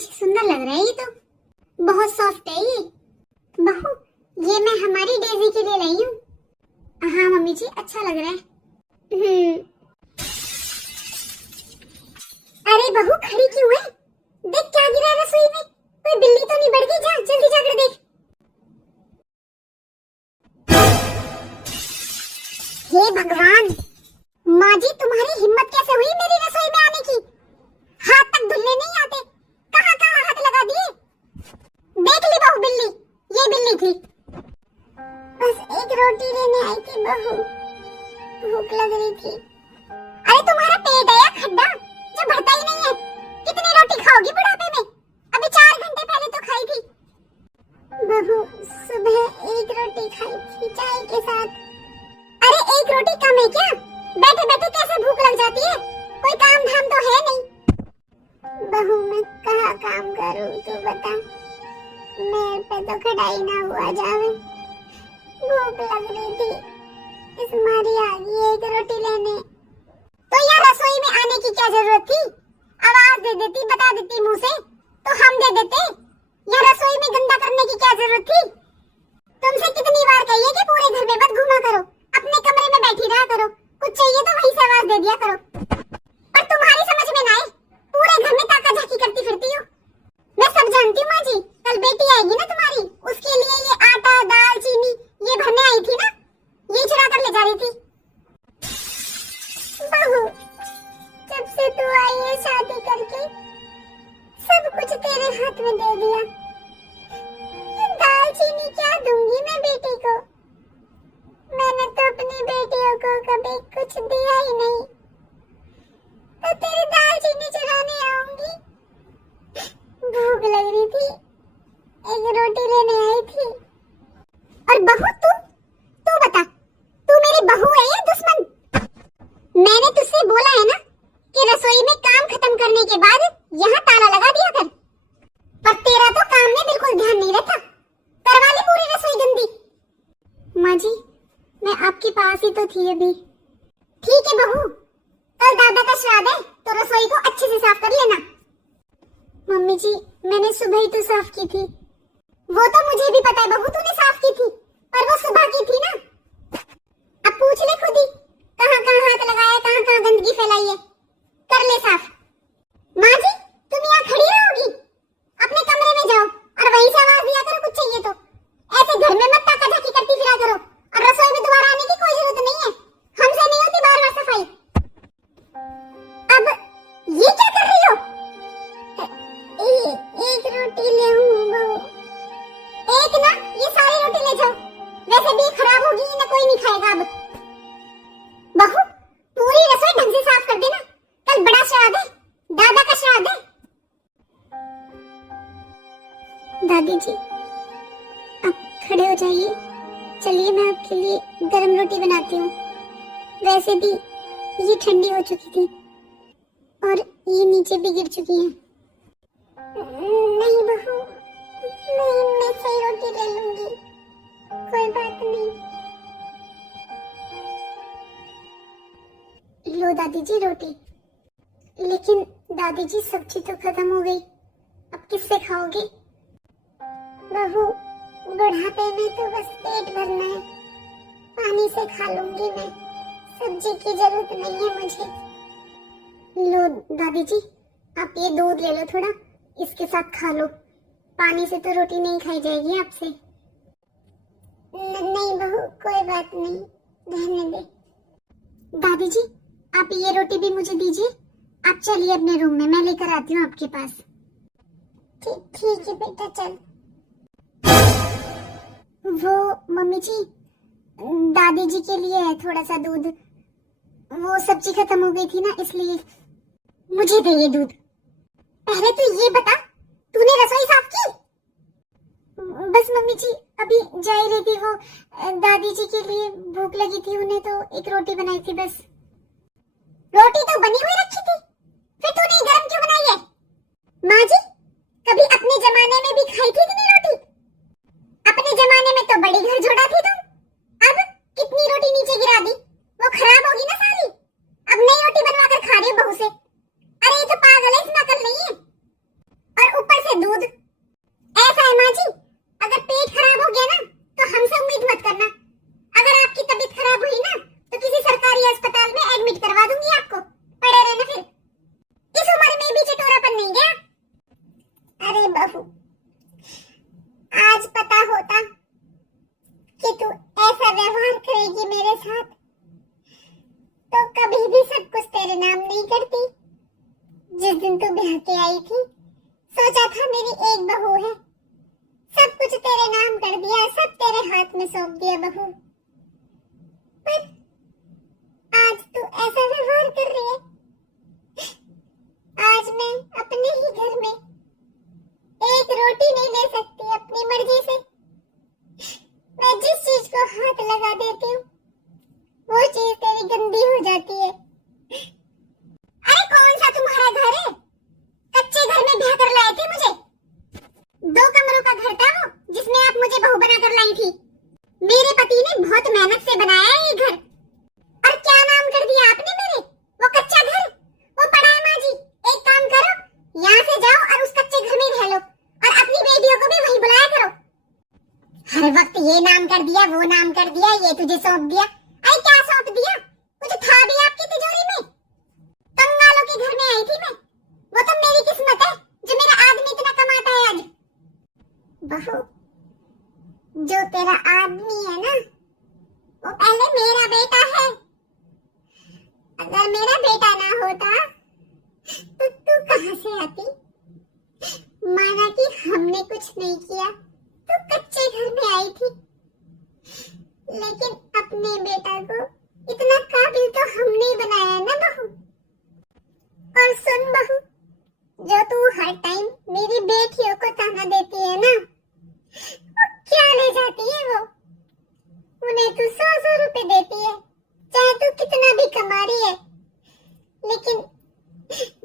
जी सुंदर लग रहा है ये तो, बहुत सॉफ्ट है ये। बहू ये मैं हमारी डेजी के लिए लाई हूँ। हाँ मम्मी जी अच्छा लग रहा है। अरे बहू खड़ी क्यों है? देख क्या गिरा है रसोई में, कोई बिल्ली तो नहीं बढ़ गई? जा जल्दी जाकर देख। हे भगवान, माँ जी तुम्हारी हिम्मत कैसे हुई मेरी रसोई में आने की? हाथ तक धुलने नहीं आते, कहाँ कहाँ हाथ लगा दिए। देख ली बहू बिल्ली, ये बिल्ली थी। बस एक रोटी लेने आई थी बहू, भूख लग रही थी। अरे तुम्हारा पेट है या खड्डा जो भरता ही नहीं है? कितनी रोटी खाओगी बुढ़ापे में? अभी 4 घंटे पहले तो खाई थी। बहू सुबह एक रोटी खाई थी चाय के साथ। अरे एक रोटी कम है क्या? बैठे बैठे कैसे भूख लग जाती है? कोई काम धाम तो है नहीं। बहू मैं कहाँ काम करूँ तू बता, मेरे पे तो कढ़ाई ना हुआ जावे। भूख लग रही थी, इस मारी आ गई एक रोटी लेने। तो यहाँ रसोई में आने की क्या जरूरत थी? आवाज दे देती, बता देती मुंह से तो हम दे देते। यहाँ रसोई में गंदा करने की क्या जरूरत थी? तुमसे कितनी बार कहिए कि पूरे घर में मत घूमा करो, अपने कमरे में बैठी रहा करो, कुछ चाहिए तो वहीं से आवाज दे दिया करो। पर तुम्हारी समझ में ना आए, पूरे घर में ताका झाकी करती फिरती हो। मैं सब जानती हूँ माँ जी, कल बेटी आएगी ना तुम्हारी, उसके लिए ये आटा दाल चीनी ये भरने आई थी ना, ये चुरा कर ले जा रही थी। बहू जब से तू आई है शादी करके, सब कुछ तेरे हाथ में दे दिया। ये दाल चीनी क्या दूंगी मैं बेटी को? मैंने तो अपनी बेटियों को कभी कुछ दिया ही नहीं, तो तेरी दाल चीनी चुराने आऊंगी? भूख लग रही थी, एक रोटी लेने आई थी। और बहू तू बता, तू मेरी बहू है या दुश्मन? मैंने तुझसे बोला है ना कि रसोई में काम खत्म करने के बाद यहाँ ताला लगा दिया कर, पर तेरा तो काम में बिल्कुल ध्यान नहीं रहता, करवा ली पूरी रसोई गंदी। माँ जी मैं आपके पास ही तो थी अभी। ठीक है बहू, कल दादा का श्राद्ध है तो रसोई को अच्छे से साफ कर लेना। मम्मी जी मैंने सुबह ही तो साफ की थी। वो तो मुझे भी पता है बहू तूने साफ की थी, पर वो सुबह की थी ना। अब पूछ ले खुद ही, कहाँ कहाँ हाथ लगाया, कहाँ कहाँ गंदगी फैलाई है, कर ले साफ। माँ जी तुम यहाँ खड़ी रहोगी? अपने कमरे में जाओ और वहीं से आवाज दिया करो कुछ चाहिए तो। ऐसे घर में मत ताका झाकी करती फिरा करो, और रसोई में दोबारा आने की कोई जरूरत नहीं है, हमसे नहीं होती बार बार सफाई। अब ये क्या कर रही हो? एक रोटी ले बहू, एक ना ये सारी रोटी ले जाओ, वैसे भी खराब होगी ना, कोई नहीं खाएगा। अब बहू पूरी रसोई ढंग से साफ कर देना, कल बड़ा श्राद्ध है, दादा का श्राद्ध है। दादी जी आप खड़े हो जाइए, चलिए मैं आपके लिए गरम रोटी बनाती हूँ। वैसे भी ये ठंडी हो चुकी थी और ये नीचे भी गिर चुकी है। नहीं बहू, मैं सही रोटी ले लूंगी, कोई बात नहीं। लो दादी जी रोटी। लेकिन दादी जी सब्जी तो खत्म हो गई, अब किससे खाओगे? बहू बुढ़ापे में तो बस पेट भरना है, पानी से खा लूंगी मैं, सब्जी की जरूरत नहीं है मुझे। लो दादी जी आप ये दूध ले लो थोड़ा, इसके साथ खा लो, पानी से तो रोटी नहीं खाई जाएगी आपसे। नहीं बहू कोई बात नहीं, रहने दे। दादी जी आप ये रोटी भी मुझे दीजिए, आप चलिए अपने रूम में, मैं लेकर आती हूँ आपके पास। ठीक है बेटा चल। वो मम्मी जी दादी जी के लिए है थोड़ा सा दूध, वो सब्जी खत्म हो गई थी ना इसलिए। मुझे दे ये दूध। पहले तो ये बता तूने रसोई साफ की? बस मम्मी जी अभी जा ही रही थी, वो दादी जी के लिए भूख लगी थी, उन्हें तो एक रोटी बनाई थी बस। रोटी तो बनी हुई रखी थी, फिर तूने गरम क्यों बनाई है? माँ जी कभी अपने जमाने में भी खाई थी इतनी रोटी? अपने जमाने में तो बड़ी घर जोड़ा थी तुम, अब कितनी रोटी नीचे गिरा दी, वो खराब होगी ना सारी। अब नई रोटी बनवा कर खा रही हो बहू से। अरे ये तो पागल है, इसमें अकल नहीं है। और ऊपर बहू, आज पता होता कि तू ऐसा व्यवहार करेगी मेरे साथ तो कभी भी सब कुछ तेरे नाम नहीं करती। जिस दिन तू ब्याह के आई थी सोचा था मेरी एक बहू है, सब कुछ तेरे नाम कर दिया, सब तेरे हाथ में सौंप दिया बहू। पर आज तू ऐसा व्यवहार कर रही है। आज मैं अपने ही घर में एक रोटी नहीं ले सकती अपनी मर्जी से। मैं जिस चीज को हाथ लगा देती हूँ वो चीज तेरी गंदी हो जाती है। अरे कौन सा तुम्हारा घर है? कच्चे घर में ब्याह कर लाए थे मुझे। 2 कमरों का घर था वो जिसमें आप मुझे बहू बना कर लाई थी। मेरे पति ने बहुत मेहनत से बनाया है ये घर, और क्या नाम कर दिया आपने मेरे? वो कच्चा घर, वो पड़ा है। माँ जी एक काम करो, यहाँ से जाओ और उस कच्चे घर में रह लो और अपनी बेटियों को भी वहीं बुलाया करो। हर वक्त ये नाम कर दिया, वो नाम कर दिया, ये तुझे सौंप दिया। अरे क्या सौंप दिया? कुछ था भी आपकी तिजोरी में? कंगालों के घर में आई थी मैं। वो तो मेरी किस्मत है जो मेरा आदमी इतना कमाता है आज। बहू, जो तेरा आदमी है ना वो पहले मेरा बेटा है। अगर मेरा बेटा ना होता तो तू कहां से आती? माना कि हमने कुछ नहीं किया, तू कच्चे घर में आई थी, लेकिन अपने बेटा को इतना काबिल तो हमने ही बनाया ना बहू। और सुन बहू, जो तू हर टाइम मेरी बेटियों को ताना देती है ना, वो क्या ले जाती है? वो उन्हें तू 100 रुपए देती है, चाहे तू कितना भी कमा रही है, लेकिन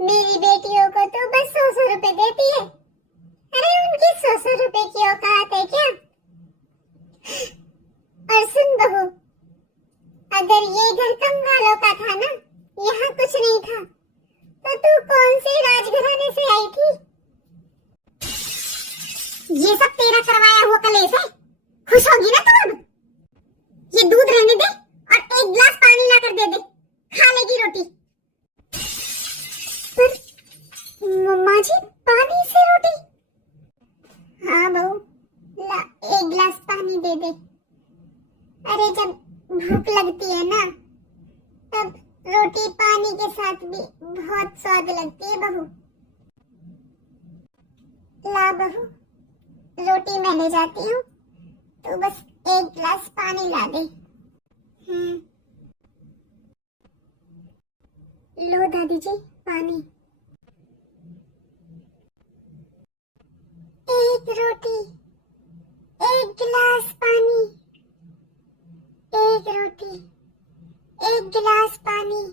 मेरी बेटियों को तो बस 100 रुपए देती है। अरे उनकी 100 रुपए की औकात है क्या? और सुन बहू, अगर ये घर कंगालों का था ना, यहाँ कुछ नहीं था, तो तू कौन से राजघराने से आई थी? ये सब तेरा करवाया हुआ कलेश है। खुश होगी ना तू अब? ये दूध रहने दे और 1 गिलास पानी लाकर दे दे, खा लेगी रोटी। पर माँ जी पानी से रोटी? हाँ बहू, ला 1 गिलास पानी दे दे। अरे जब भूख लगती है ना तब रोटी पानी के साथ भी बहुत स्वाद लगती है बहू। ला बहू, रोटी मैं ले जाती हूँ, तो बस 1 गिलास पानी ला दे। लो दादी जी पानी। 1 रोटी, 1 गिलास पानी, 1 रोटी, 1 गिलास पानी।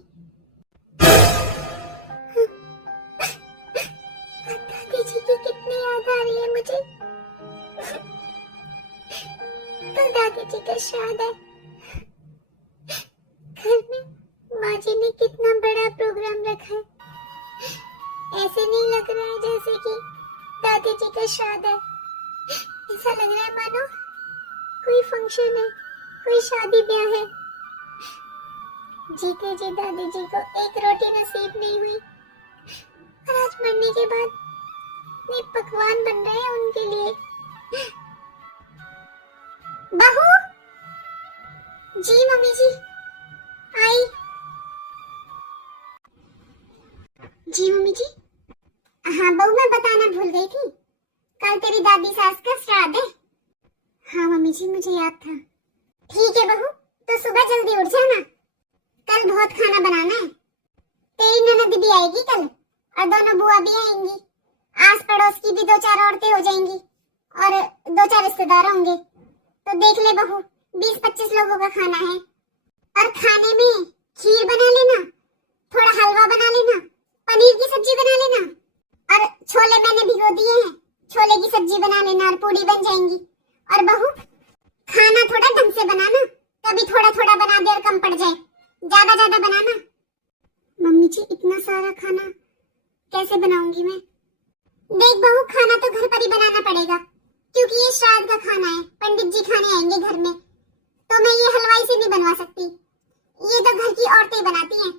दादी जी की कितनी याद आ रही है मुझे। कल दादी जी का श्राद्ध है। घर में माँ जी ने कितना बड़ा प्रोग्राम रखा है। ऐसे नहीं लग रहा है जैसे कि दादी जी का श्राद्ध है। ऐसा लग रहा है मानो कोई फंक्शन है, कोई शादी ब्याह है। जीते जी दादी जी को 1 रोटी नसीब नहीं हुई, और आज मरने के बाद ये पकवान बन रहे हैं उनके लिए। बहू जी, मम्मी जी आई। जी मम्मी जी। हाँ बहू, मैं बताना भूल गई थी, कल तेरी दादी सास का श्राद्ध है। हाँ मम्मी जी, मुझे याद था। ठीक है बहू, तो सुबह जल्दी उठ जाना, कल बहुत खाना बनाना है। तेरी ननद भी आएगी कल, और दोनों बुआ भी आएंगी। आस पड़ोस की भी 2-4 औरतें हो जाएंगी, और 2-4 रिश्तेदार होंगे। तो देख ले बहू, 20-25 लोगों का खाना है। और खाने में खीर बना लेना, थोड़ा हलवा बना लेना, पनीर की सब्जी बना लेना, और छोले मैंने भिगो दिए हैं, छोले की सब्जी बना लेना और पूरी बन जाएंगी। और बहू, खाना थोड़ा ढंग से बनाना, कभी थोड़ा थोड़ा बना दे और कम पड़ जाए, ज्यादा ज्यादा बनाना। मम्मी जी, इतना सारा खाना कैसे बनाऊंगी मैं? देख बहू, खाना तो घर पर ही बनाना पड़ेगा, क्योंकि ये श्राद्ध का खाना है, पंडित जी खाने आएंगे घर में, तो मैं ये हलवाई से नहीं बनवा सकती, ये तो घर की औरतें बनाती हैं।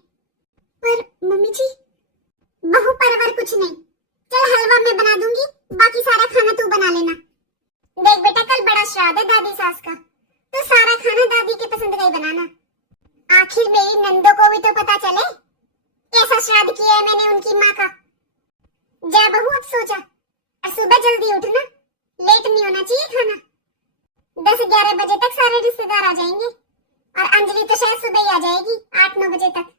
पर मम्मी जी, बहू परवर कुछ नहीं, चल हलवा मैं बना दूंगी, बाकी सारा जा बहू अब सो जा, और सुबह जल्दी उठना, लेट नहीं होना चाहिए खाना। 10-11 बजे तक सारे रिश्तेदार आ जाएंगे, और अंजलि तो शायद सुबह ही आ जाएगी 8-9 बजे तक।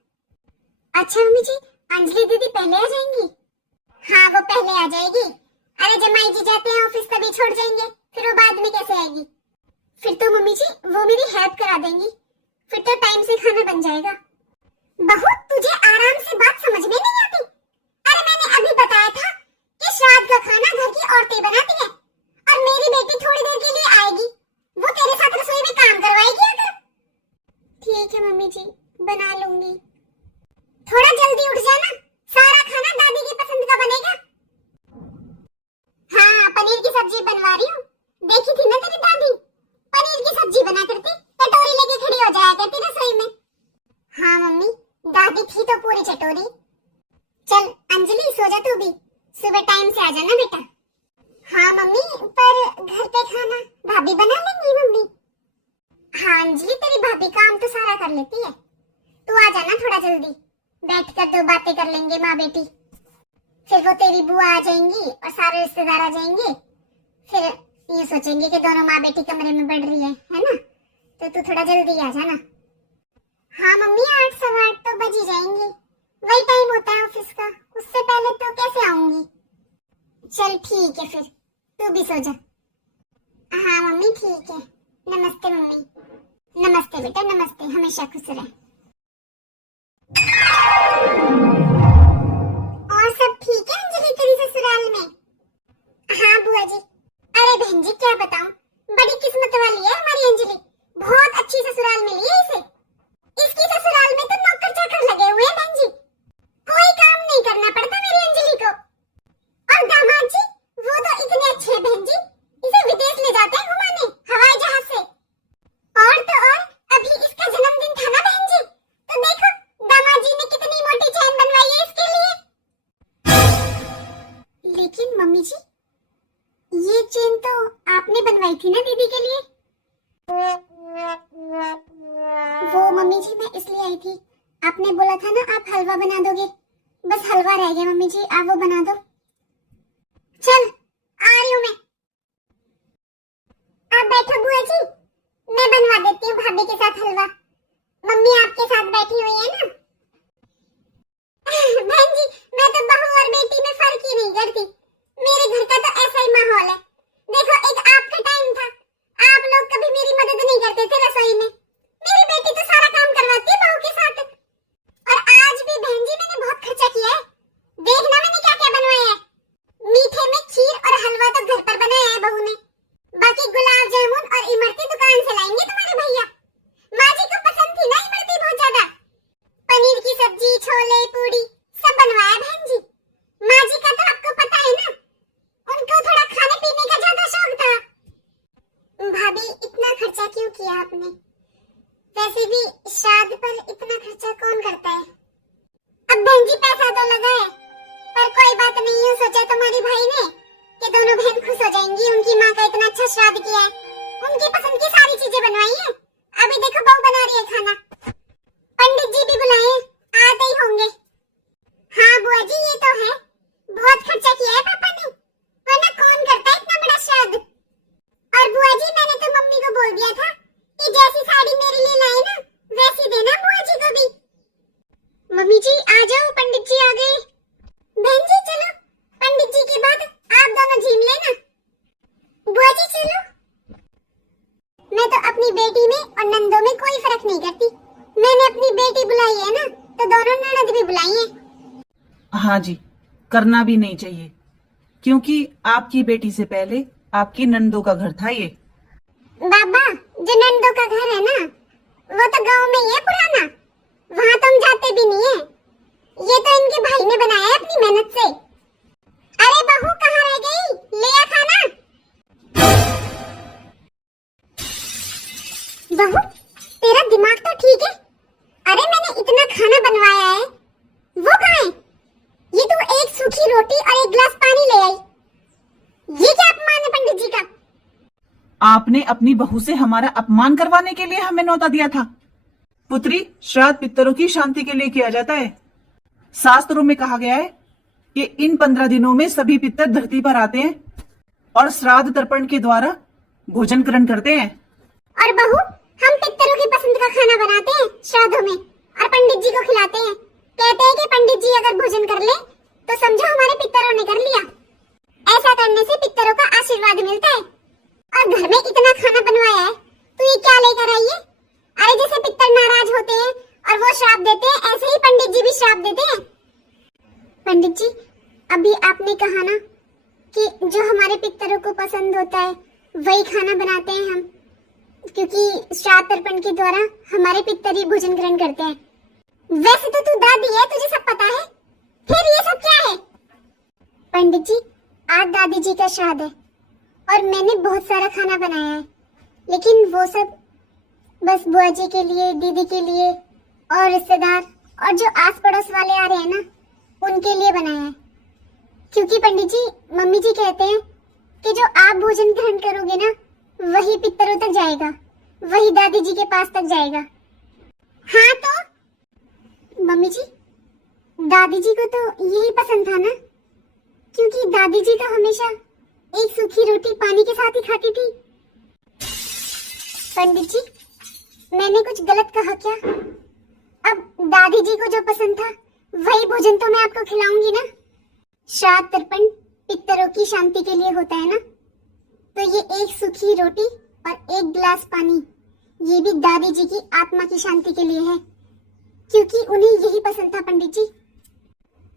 अच्छा मम्मी जी, अंजलि दीदी पहले आ जाएंगी? हाँ वो पहले आ जाएगी। अरे जमाई जी जाते हैं ऑफिस तभी छोड़ जाएंगे, फिर वो बाद में कैसे आएगी? फिर तो मम्मी जी वो मेरी हेल्प करा देंगी, फिर तो टाइम से खाना बन जाएगा। बहू तुझे आराम से बात समझ में नहीं आती? अरे मैंने अभी बताया था कि श्राद्ध का खाना घर की औरतें बनाती है, और मेरी बेटी थोड़ी देर के लिए आएगी, वो तेरे साथ रसोई में काम करवाएगी आकर। ठीक है मम्मी जी, बना लूंगी। थोड़ा जल्दी उठ जाना, सारा खाना दादी की पसंद का बनेगा। हाँ पनीर की सब्जी बनवा रही हूँ, देखी थी ना तेरी दादी, पनीर की सब्जी बना करती, कटोरी लेके खड़ी हो जाया करती रसोई में। हाँ मम्मी, दादी थी तो पूरी चटोरी। चल अंजलि सो जा तू भी, सुबह टाइम से आ जाना बेटा। हाँ मम्मी, पर घर पे खाना भाभी बना लेंगी मम्मी। हाँ अंजलि तेरी भाभी काम तो सारा कर लेती है, तू आ जाना थोड़ा जल्दी, बैठ कर 2 बातें कर लेंगे माँ बेटी। फिर वो तेरी बुआ आ जाएंगी और सारे रिश्तेदार आ जाएंगे, फिर ये सोचेंगे कि दोनों माँ बेटी कमरे में बढ़ रही है ना? तो तू थोड़ा जल्दी आ जाना। हाँ मम्मी 8-8:15 तो बज ही जाएंगे, वही टाइम होता है ऑफिस का, उससे पहले तो कैसे आऊंगी? चल ठीक है, फिर तू भी सो जा। हाँ मम्मी ठीक है, नमस्ते मम्मी। नमस्ते बेटा नमस्ते, हमेशा खुश रहे। और सब ठीक है अंजलि तेरी ससुराल में? हाँ बुआ जी। अरे बहन जी क्या बताऊं, बड़ी किस्मत वाली है हमारी अंजलि, बहुत अच्छी ससुराल मिली है इसे। इसकी ससुराल में तो नौकर चाकर लगे हुए हैं बहन जी, कोई काम नहीं करना पड़ता मेरी अंजलि को। और दामाद जी वो तो इतने अच्छे हैं बहन जी, इसे विदेश ले जाते हैं घुमाने हवाई जहाज से। और तो और अभी इसका जन्मदिन था ना बहन जी, तो देखो दामाद जी ने कितनी मोटी चैन बनवाई है इसके लिए। लेकिन मम्मी जी ये चेन तो आपने बनवाई थी ना दीदी के लिए? वो मम्मी जी मैं इसलिए आई थी, आपने बोला था ना आप हलवा बना दोगे, बस हलवा रह गया मम्मी जी, आप वो बना दो। चल आ रही हूँ मैं। आप बैठो बुआ जी, मैं बनवा देती हूँ भाभी के साथ हलवा, मम्मी आपके साथ बैठी हुई है ना। बहन जी मैं तो बहू और बेटी में फर्क ही नहीं करती, मेरे घर का तो ऐसा ही माहौल है। देखो एक आपका टाइम था, आप लोग कभी मेरी मदद नहीं करते थे रसोई में, मेरी बेटी तो सारा काम करवाती है बहू के साथ। और आज भी बहन जी मैंने बहुत खर्चा किया है, देखना मैंने क्या क्या बनवाया है। मीठे में खीर और हलवा तो घर पर बनाया है बहू ने, बाकी गुलाब जामुन और इमरती दुकान से लाएंगे तुम्हारे भैया। माँ जी को पसंद थी ना इमरती बहुत ज्यादा। पनीर की सब्जी, छोले, पूड़ी सब बनवाया बहन जी। माँ जी का तो आपको पता है ना, उनको थोड़ा खाने पीने का ज्यादा शौक था। भाभी इतना खर्चा क्यों किया आपने? वैसे भी श्राद्ध पर इतना खर्चा कौन करता है? अब बहन जी पैसा तो लगा है, पर कोई बात नहीं, यूं सोचा तुम्हारी भाई ने कि दोनों बहन खुश हो जाएंगी, उनकी माँ का इतना अच्छा श्राद्ध किया है, उनकी पसंद की सारी चीजें बनवाई है। अभी देखो बहू बना रही है खाना, पंडित जी भी बुलाए हैं, आते ही होंगे। हाँ बुआ जी ये तो है, बहुत खर्चा किया है पापा ने, वरना कौन करता है इतना बड़ा श्राद्ध। और बुआ जी मैंने तो मम्मी को बोल दिया था कि जैसी साड़ी मेरे लिए लाए ना वैसी देना बुआ जी को भी। मम्मी जी आ जाओ, पंडित जी आ गए। बहन जी चलो, पंडित जी के बाद आप दोनों झीम लेना। बुआ जी चलो। मैं तो अपनी बेटी में और नंदों में कोई फर्क नहीं करती, मैंने अपनी बेटी बुलाई है ना तो दोनों ननद भी बुलाई है। हाँ जी, करना भी नहीं चाहिए, क्योंकि आपकी बेटी से पहले आपकी नंदों का घर था ये। बाबा जो नंदों का घर है ना वो तो गांव में ही है पुराना, वहाँ तो हम जाते भी नहीं है, ये तो इनके भाई ने बनाया है अपनी मेहनत से। अरे बहू कहाँ रह गई, ले आ खाना। बहू तेरा दिमाग तो ठीक है, अरे मैंने इतना खाना बनवाया है, वो कहाँ है? ये तो एक सूखी रोटी और एक गिलास पानी ले आई, ये क्या अपमान है पंडित जी का? आपने अपनी बहू से हमारा अपमान करवाने के लिए हमें न्योता दिया था। पुत्री, श्राद्ध पितरों की शांति के लिए किया जाता है। शास्त्रों में कहा गया है कि इन 15 दिनों में सभी पितर धरती पर आते हैं और श्राद्ध तर्पण के द्वारा भोजन ग्रहण करते हैं। और बहू, हम पितरों की पसंद का खाना बनाते हैं श्राद्धों में और पंडित जी को खिलाते हैं। कहते हैं कि पंडित जी अगर भोजन कर ले तो समझो हमारे पितरों ने कर लिया। ऐसा करने से पितरों का आशीर्वाद मिलता है। और घर में इतना खाना बनवाया है तो ये क्या लेकर आई है? अरे जैसे पितर नाराज होते हैं और वो श्राप देते हैं, ऐसे ही पंडित जी भी श्राप देते हैं। पंडित जी, अभी आपने कहा ना कि जो हमारे पितरों को पसंद होता है वही खाना बनाते हैं हम, क्योंकि श्राद्ध तर्पण के द्वारा हमारे पितर ही भोजन ग्रहण करते हैं। वैसे तो तू दादी है, तुझे सब पता है, फिर ये सब क्या है? पंडित जी, आज दादी जी का श्राद्ध है और मैंने बहुत सारा खाना बनाया है, लेकिन वो सब बस बुआ जी के लिए, दीदी के लिए और रिश्तेदार और जो आस पड़ोस वाले आ रहे हैं ना, उनके लिए बनाया है। क्योंकि पंडित जी, मम्मी जी कहते हैं कि जो आप भोजन ग्रहण करोगे ना, वही पितरों तक जाएगा, वही दादी जी के पास तक जाएगा। हाँ तो मम्मी जी, दादी जी को तो यही पसंद था ना, क्योंकि दादी जी तो हमेशा एक सूखी रोटी पानी के साथ ही खाती थी। पंडित जी, मैंने कुछ गलत कहा क्या? अब दादी जी को जो पसंद था वही भोजन तो मैं आपको खिलाऊंगी ना। श्राद्ध तर्पण पितरों की शांति के लिए होता है ना, तो ये एक सूखी रोटी और एक गिलास पानी, ये भी दादी जी की आत्मा की शांति के लिए है, क्योंकि उन्हें यही पसंद था। पंडित जी,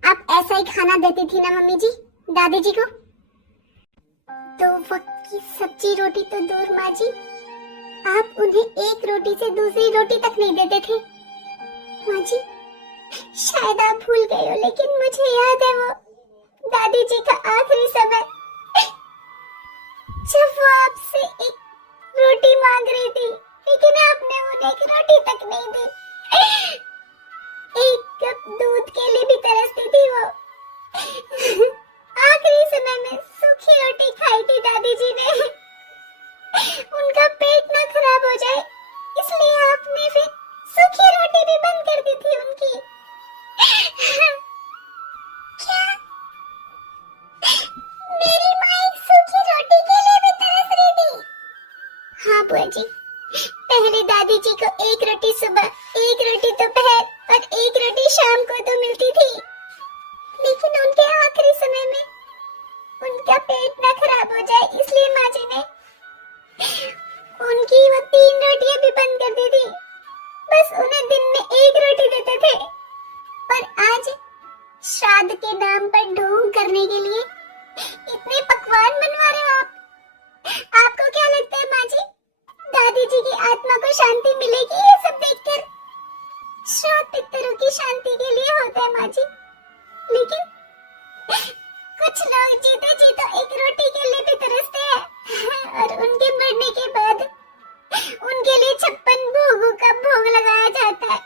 आप ऐसा ही खाना देती थी ना मम्मी जी दादी जी को? तो वक्त की सब्जी रोटी तो दूर माँ जी, आप उन्हें एक रोटी से दूसरी रोटी तक नहीं देते थे। माँ जी, शायद आप भूल गए हो, लेकिन मुझे याद है वो दादी जी का आखिरी समय, जब वो आपसे एक रोटी मांग रही थी, लेकिन आपने उन्हें एक रोटी तक नहीं दी। एक कप दूध के लिए भी तरसती थी वो। आखिरी समय में सूखी रोटी खाई थी दादी जी ने। उनका पेट ना खराब हो जाए, इसलिए आपने फिर सूखी रोटी भी बंद कर दी थी उनकी। क्या मेरी माँ एक सूखी रोटी के लिए भी तरस रही थी? हाँ बुआ जी, पहले दादी जी को एक रोटी सुबह, एक रोटी दोपहर और एक रोटी शाम को तो मिलती थी, लेकिन उनके आखिरी समय में उनका पेट ना खराब हो जाए, इसलिए माँ जी ने उनकी वो 3 रोटियां भी बंद कर दी थी। बस उन्हें दिन में एक रोटी देते थे। पर आज श्राद्ध के नाम पर ढोंग करने के लिए इतने पकवान बनवा रहे हो आप। आपको क्या लगता है माँ जी, दादी जी की आत्मा को शांति मिलेगी ये सब देखकर? श्राद्ध पितरों की शांति के लिए होता है माँ जी, लेकिन कुछ लोग जीते जी तो एक रोटी के लिए भी तरसते हैं और उनके मरने के बाद उनके लिए 56 भोगों का भोग लगाया जाता है।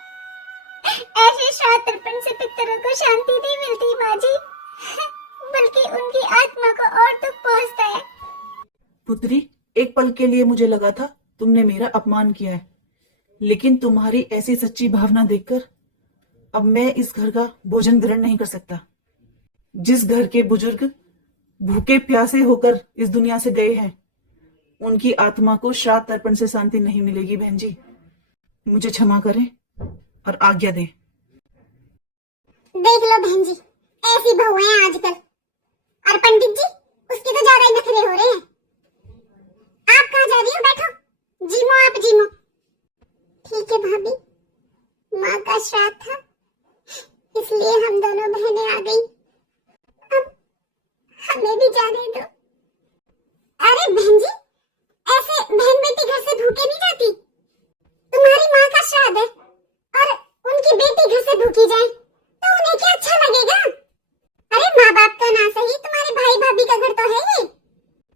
ऐसे श्राद्ध तर्पण से पितरों को शांति नहीं मिलती माँ जी, बल्कि उनकी आत्मा को और दुख पहुंचता है। पुत्री, एक पल के लिए मुझे लगा था तुमने मेरा अपमान किया है, लेकिन तुम्हारी ऐसी सच्ची भावना देखकर अब मैं इस घर का भोजन ग्रहण नहीं कर सकता। जिस घर के बुजुर्ग भूखे प्यासे होकर इस दुनिया से गए हैं, उनकी आत्मा को श्राद्ध तर्पण से शांति नहीं मिलेगी। बहन जी, मुझे क्षमा करें और आज्ञा दें। देख लो बहन जी, ऐसी बहू है आजकल। और पंडित जी, उसके तो ज्यादा ही नखरे हो रहे हैं। आप कहाँ जा रही हो? बैठो, जीमो आप जीमो। ठीक है भाभी, माँ का श्राद्ध था इसलिए हम दोनों बहनें आ गई, अब हमें भी जाने दो। अरे बहन जी, ऐसे बहन बेटी घर से भूखे नहीं जाती। तुम्हारी माँ का श्राद्ध है और उनकी बेटी घर से भूखी जाए तो उन्हें क्या अच्छा लगेगा? अरे माँ बाप का ना सही, तुम्हारे भाई भाभी का घर तो है ये।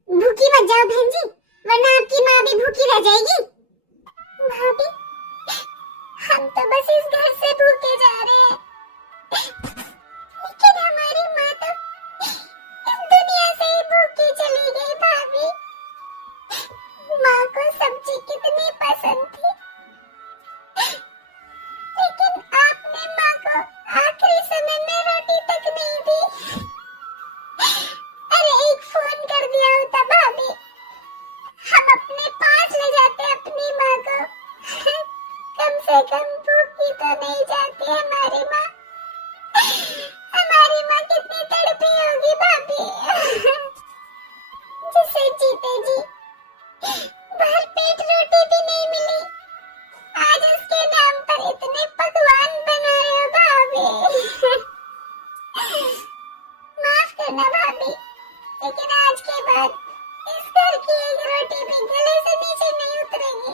भूखी मत जाओ बहन जी, वरना आपकी माँ भी भूखी रह जाएगी। भाभी, हम तो बस इस घर से भूखे जा रहे हैं, लेकिन हमारी माँ तो इस दुनिया से ही भूखी चली गई। भाभी, माँ को सब्जी कितनी पसंद थी, लेकिन आपने माँ को करना भाभी, लेकिन आज के बाद इस घर की एक रोटी भी गले से नीचे नहीं उतरेगी।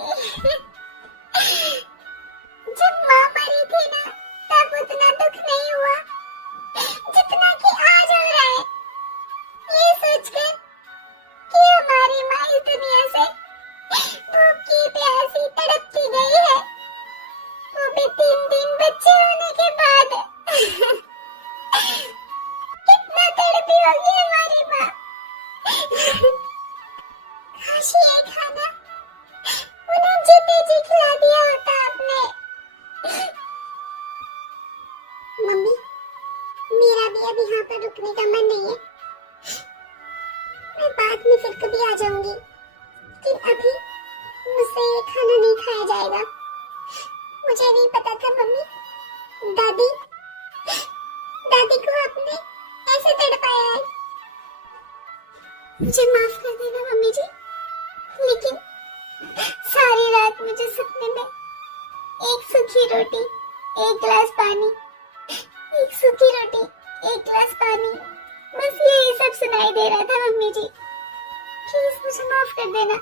जब माँ मरी थी ना, तब उतना दुख नहीं हुआ जितना कि आज हो रहा है, ये सोचकर कि हमारी माँ इस दुनिया से भूखी प्यासी तड़पती गई है, वो भी 3 दिन बच्चे होने के बाद। कितना तड़पी होगी हमारी माँ। काश ये खाना उन्हें जीते जी खिला दिया होता आपने। मम्मी, मेरा भी अब यहाँ पर रुकने का मन नहीं है, मैं बाद में फिर कभी आ जाऊंगी, लेकिन अभी मुझसे ये खाना नहीं खाया जाएगा। मुझे नहीं पता था मम्मी, दादी दादी को आपने ऐसे तड़पाया है। मुझे माफ कर देना मम्मी जी, लेकिन सारी रात मुझे सपने में एक सूखी रोटी, एक गिलास पानी, एक सूखी रोटी, एक गिलास पानी, बस यही सब सुनाई दे रहा था मम्मी जी। प्लीज मुझे माफ कर देना।